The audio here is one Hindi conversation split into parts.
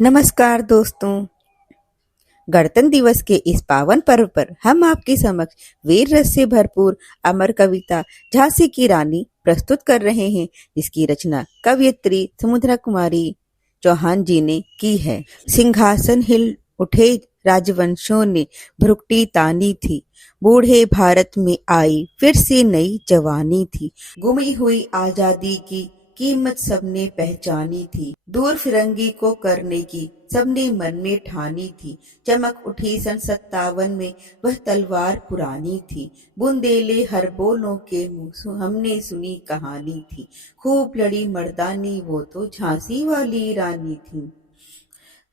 नमस्कार दोस्तों। गणतंत्र दिवस के इस पावन पर्व पर हम आपके समक्ष वीर रस से भरपूर अमर कविता झांसी की रानी प्रस्तुत कर रहे हैं, जिसकी रचना कवयित्री समुद्रा कुमारी चौहान जी ने की है। सिंहासन हिल उठे राजवंशों ने भ्रुकुटी तानी थी, बूढ़े भारत में आई फिर से नई जवानी थी। गुमी हुई आजादी की कीमत सबने पहचानी थी, दूर फिरंगी को करने की सबने मन में ठानी थी। चमक उठी सन 57 में वह तलवार पुरानी थी, बुंदेले हर बोलों के मुंह हमने सुनी कहानी थी। खूब लड़ी मर्दानी वो तो झांसी वाली रानी थी,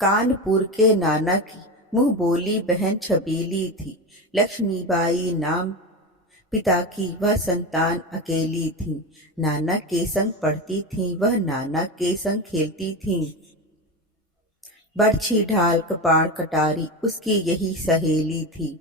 कानपुर के नाना की मुंह बोली बहन छबीली थी। लक्ष्मीबाई नाम पिता की वह संतान अकेली थी, नाना के संग पढ़ती थी वह, नाना के संग खेलती थी। बरछी ढाल कपाड़ कटारी उसकी यही सहेली थी,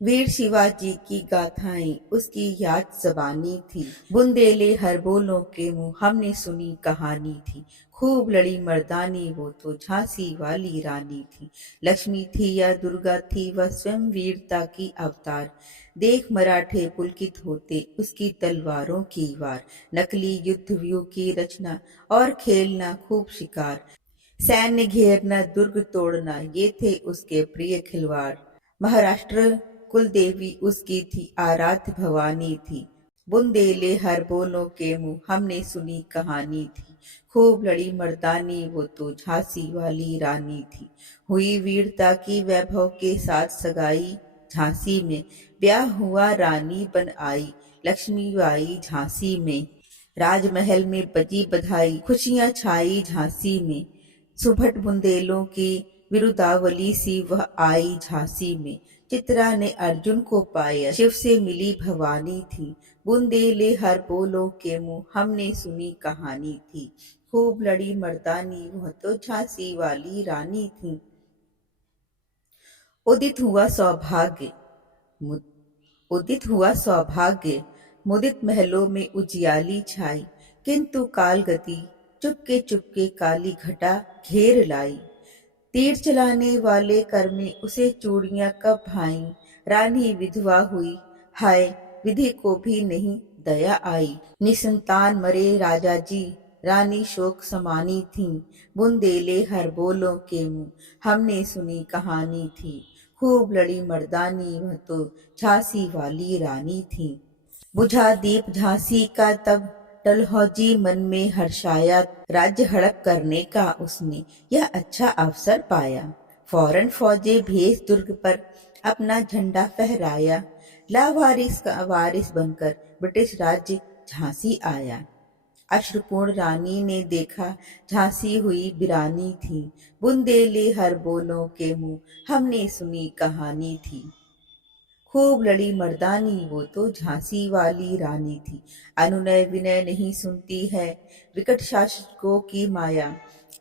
वीर शिवाजी की गाथाएं उसकी याद जबानी थी। बुंदेले हर बोलों के मुंह हमने सुनी कहानी थी, खूब लड़ी मर्दानी वो तो झांसी वाली रानी थी। लक्ष्मी थी या दुर्गा थी वह स्वयं वीरता की अवतार, देख मराठे पुलकित होते उसकी तलवारों की वार। नकली युद्ध व्यू की रचना और खेलना खूब शिकार, सैन्य घेरना दुर्ग तोड़ना ये थे उसके प्रिय खिलवाड़। महाराष्ट्र कुल देवी उसकी थी, आराध्य भवानी थी। बुंदेले हर बोलों के मुंह हमने सुनी कहानी थी, खूब लड़ी मर्दानी वो तो झांसी वाली रानी थी। हुई वीरता की वैभव के साथ सगाई, झांसी में ब्याह हुआ रानी बन आई लक्ष्मीबाई झांसी में। राजमहल में बजी बधाई खुशियां छाई झांसी में, सुभट बुंदेलों की विरुदावली सी वह आई झांसी में। चित्रा ने अर्जुन को पाया शिव से मिली भवानी थी, बुंदेले हर बोलों के मुंह हमने सुनी कहानी थी। खूब लड़ी मर्दानी वह तो झांसी वाली रानी थी। उदित हुआ सौभाग्य उदित हुआ सौभाग्य, मुदित महलों में उजियाली छाई, किंतु काल गति चुपके चुपके काली घटा घेर लाई। तीर चलाने वाले कर में उसे चूड़ियां कब भाई, रानी विधवा हुई हाय विधि को भी नहीं दया आई। निसंतान मरे राजा जी रानी शोक समानी थी, बुंदेले हर बोलों के मुंह हमने सुनी कहानी थी। खूब लड़ी मर्दानी वह तो झांसी वाली रानी थी। बुझा दीप झांसी का तब डलहौजी मन में हर्षाया, राज्य हड़प करने का उसने यह अच्छा अवसर पाया। फौरन फौजें भेज दुर्ग पर अपना झंडा फहराया, लावारिस का वारिस बनकर ब्रिटिश राज्य झांसी आया। अश्रुपूर्ण रानी ने देखा झांसी हुई वीरानी थी, बुंदेले हर बोलों के मुंह हमने सुनी कहानी थी। खूब लड़ी मर्दानी वो तो झांसी वाली रानी थी, अनुनय विनय नहीं सुनती है विकट शासकों की माया।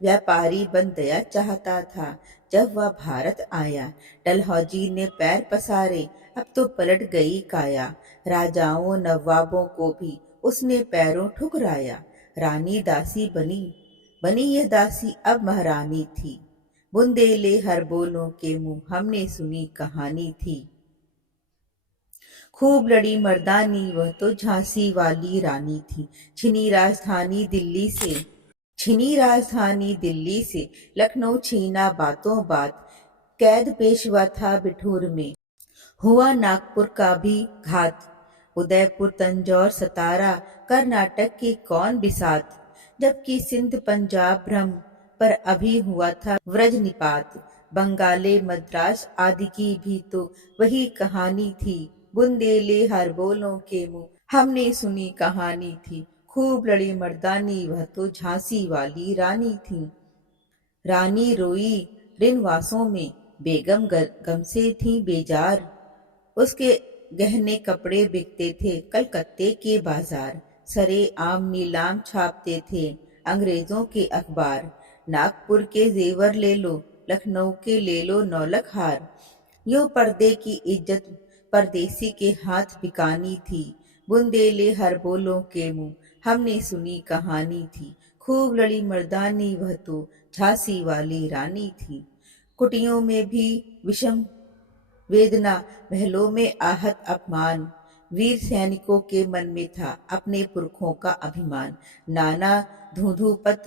व्यापारी बन दया चाहता था जब वह भारत आया, डलहौजी ने पैर पसारे अब तो पलट गई काया। राजाओं नवाबों को भी उसने पैरों ठुकराया, रानी दासी बनी बनी यह दासी अब महारानी थी, बुंदेले हर बोलों के मुंह हमने सुनी कहानी थी। खूब लड़ी मर्दानी वह तो झांसी वाली रानी थी, छिनी राजधानी दिल्ली से लखनऊ छीना बातों बात। कैद पेशवा था बिठूर में हुआ नागपुर का भी घात, उदयपुर तंजौर सतारा कर्नाटक की कौन बिसात। जबकि सिंध पंजाब भ्रम पर अभी हुआ था व्रज निपात, बंगाले मद्रास आदि की भी तो वही कहानी थी, बुंदेले हर बोलों के मुंह हमने सुनी कहानी थी। खूब लड़ी मर्दानी वह तो झांसी वाली रानी थी। रानी रोई रिनवासों में बेगम गम से थी बेजार, उसके गहने कपड़े बिकते थे कलकत्ते के बाजार। सरे आम नीलाम छापते थे अंग्रेजों के अखबार, नागपुर के जेवर ले लो लखनऊ के ले लो नौलख हार। यूं पर्दे की इज्जत परदेसी के हाथ बिकानी थी, बुंदेले हर बोलों के मुंह हमने सुनी कहानी थी। खूब लड़ी मर्दानी वह तो झांसी वाली रानी थी। कुटियों में भी विषम वेदना, महलों में आहत अपमान, वीर सैनिकों के मन में था अपने पुरखों का अभिमान। नाना धूधूपत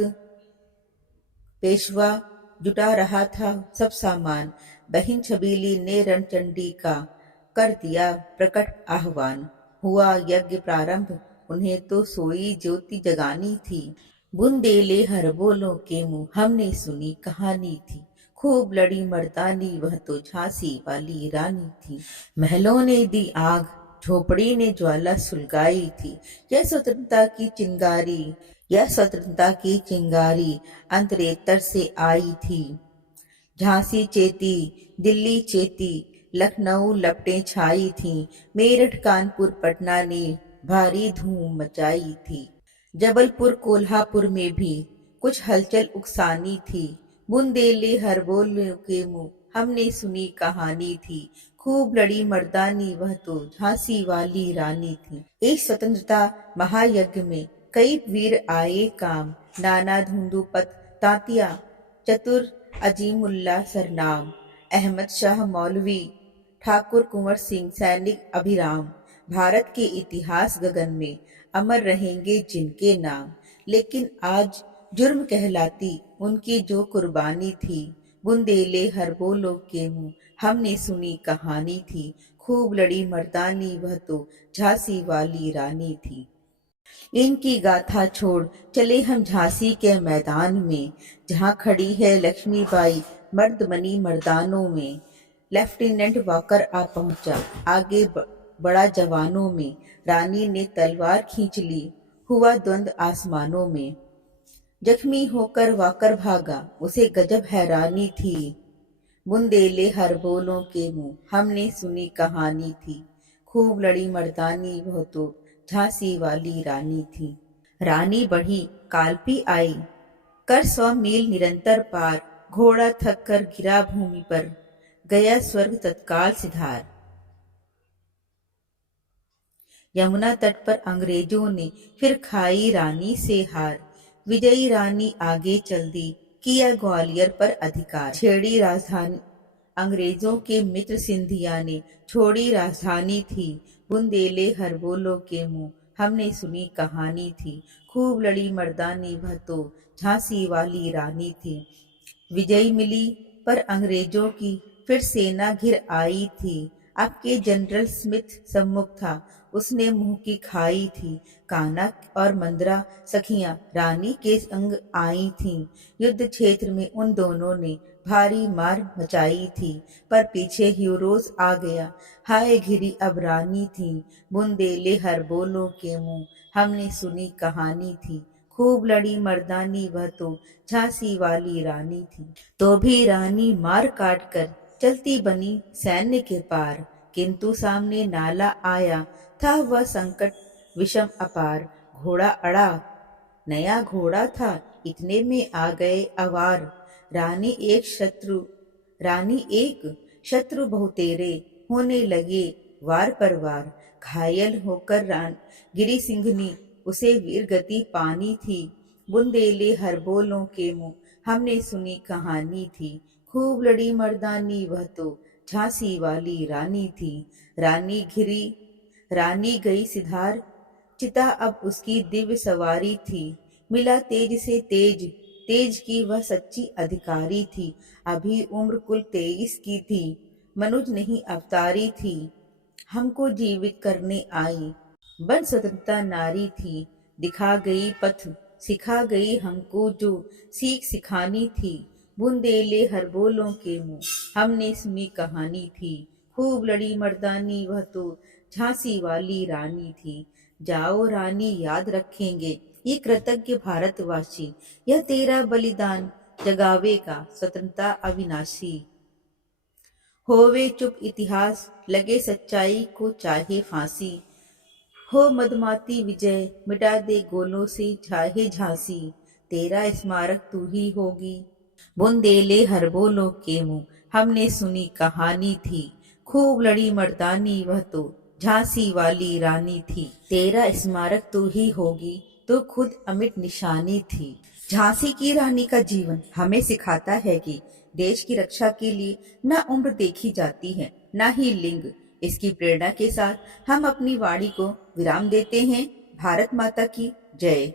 पेशवा जुटा रहा था सब सामान। बहिन छबीली ने रणचंडी का कर दिया प्रकट आह्वान। हुआ यज्ञ प्रारंभ, उन्हें तो सोई ज्योति जगानी थी। बुंदेले हर बोलों के मुंह हमने सुनी कहानी थी। खूब लड़ी मर्दानी वह तो झांसी वाली रानी थी। महलों ने दी आग, झोपड़ी ने ज्वाला सुलगाई थी। यह स्वतंत्रता की चिंगारी, यह स्वतंत्रता की चिंगारी अंतरेतर से आई थी। झांसी चेती, दिल्ली चेती, लखनऊ लपटें छाई थीं। मेरठ कानपुर पटना ने भारी धूम मचाई थी। जबलपुर कोल्हापुर में भी कुछ हलचल उकसानी थी। बुंदेले हर बोल के मुंह हमने सुनी कहानी थी। खूब लड़ी मर्दानी वह तो झांसी वाली रानी थी। इस स्वतंत्रता महायज्ञ में कई वीर आए काम। नाना धुंधुपत तांतिया, चतुर अजीमुल्ला सरनाम, अहमद शाह मौलवी, ठाकुर कुंवर सिंह सैनिक अभिराम। भारत के इतिहास गगन में अमर रहेंगे जिनके नाम। लेकिन आज जुर्म कहलाती उनकी जो कुर्बानी थी। बुंदेले हर बोलो के मुंह हमने सुनी कहानी थी। खूब लड़ी मर्दानी वह तो झांसी वाली रानी थी। इनकी गाथा छोड़ चले हम झांसी के मैदान में, जहाँ खड़ी है लक्ष्मीबाई मर्दमनी मर्दानों में। लेफ्टिनेंट वाकर आ पहुंचा, आगे बढ़ा जवानों में। रानी ने तलवार खींच ली, हुआ द्वंद आसमानों में। जख्मी होकर वाकर भागा, उसे गजब हैरानी थी। बुंदेले हर बोलों के मुंह हमने सुनी कहानी थी। खूब लड़ी मर्दानी वह तो झांसी वाली रानी थी। रानी बढ़ी, कालपी आई, कर 100 मील निरंतर पार। घोड़ा थक कर गिरा भूमि पर, गया स्वर्ग तत्काल सिधार। यमुना तट पर अंग्रेजों ने फिर खाई रानी से हार। विजयी रानी आगे चल दी, किया ग्वालियर पर अधिकार। छेड़ी राजधानी अंग्रेजों के मित्र सिंधिया ने, छोड़ी राजधानी थी। बुंदेले हर बोलो के मुंह हमने सुनी कहानी थी। खूब लड़ी मर्दानी वह तो झांसी वाली रानी थी। विजयी मिली पर अंग्रेजों की फिर सेना घिर आई थी। आपके जनरल स्मिथ सम्मुख था, उसने मुंह की खाई थी। कान्हा और मंदरा सखियां रानी के संग आई थीं। युद्ध क्षेत्र में उन दोनों ने भारी मार मचाई थी, पर पीछे ह्यूरोज आ गया। हाय घिरी अब रानी थी। बुंदेले हर बोलो के मुंह हमने सुनी कहानी थी। खूब लड़ी मर्दानी वह तो झांसी वाली रानी थी। तो भी रानी मार काट कर चलती बनी सैन्य के पार। किंतु सामने नाला आया था वह संकट विषम अपार। घोड़ा अड़ा, नया घोड़ा था, इतने में आ गए अवार। रानी एक शत्रु बहुतेरे, होने लगे वार पर वार। घायल होकर गिरी सिंघनी, उसे वीर गति पानी थी। बुंदेले हर बोलों के मुंह हमने सुनी कहानी थी। खूब लड़ी मर्दानी वह तो झांसी वाली रानी थी। रानी गई सिधार, चिता अब उसकी दिव्य सवारी थी। मिला तेज से तेज, तेज की वह सच्ची अधिकारी थी। अभी उम्र कुल 23 की थी, मनुज नहीं अवतारी थी। हमको जीवित करने आई, बन स्वतंत्रता नारी थी। दिखा गई पथ, सिखा गई हमको जो सीख सिखानी थी। बुंदेले हर बोलों के मुंह हमने सुनी कहानी थी। खूब लड़ी मर्दानी वह तो झांसी वाली रानी थी। जाओ रानी याद रखेंगे ये कृतज्ञ भारतवासी, यह तेरा बलिदान जगावेगा स्वतंत्रता अविनाशी। होवे चुप इतिहास, लगे सच्चाई को चाहे फांसी। हो मदमाती विजय, मिटा दे गोलों से चाहे झांसी। तेरा स्मारक तू ही होगी। बुंदेले हर बोलो के मुंह हमने सुनी कहानी थी। खूब लड़ी मर्दानी वह तो झांसी वाली रानी थी। तेरा स्मारक तू ही होगी, तो खुद अमिट निशानी थी। झांसी की रानी का जीवन हमें सिखाता है कि देश की रक्षा के लिए न उम्र देखी जाती है, न ही लिंग। इसकी प्रेरणा के साथ हम अपनी वाणी को विराम देते हैं। भारत माता की जय।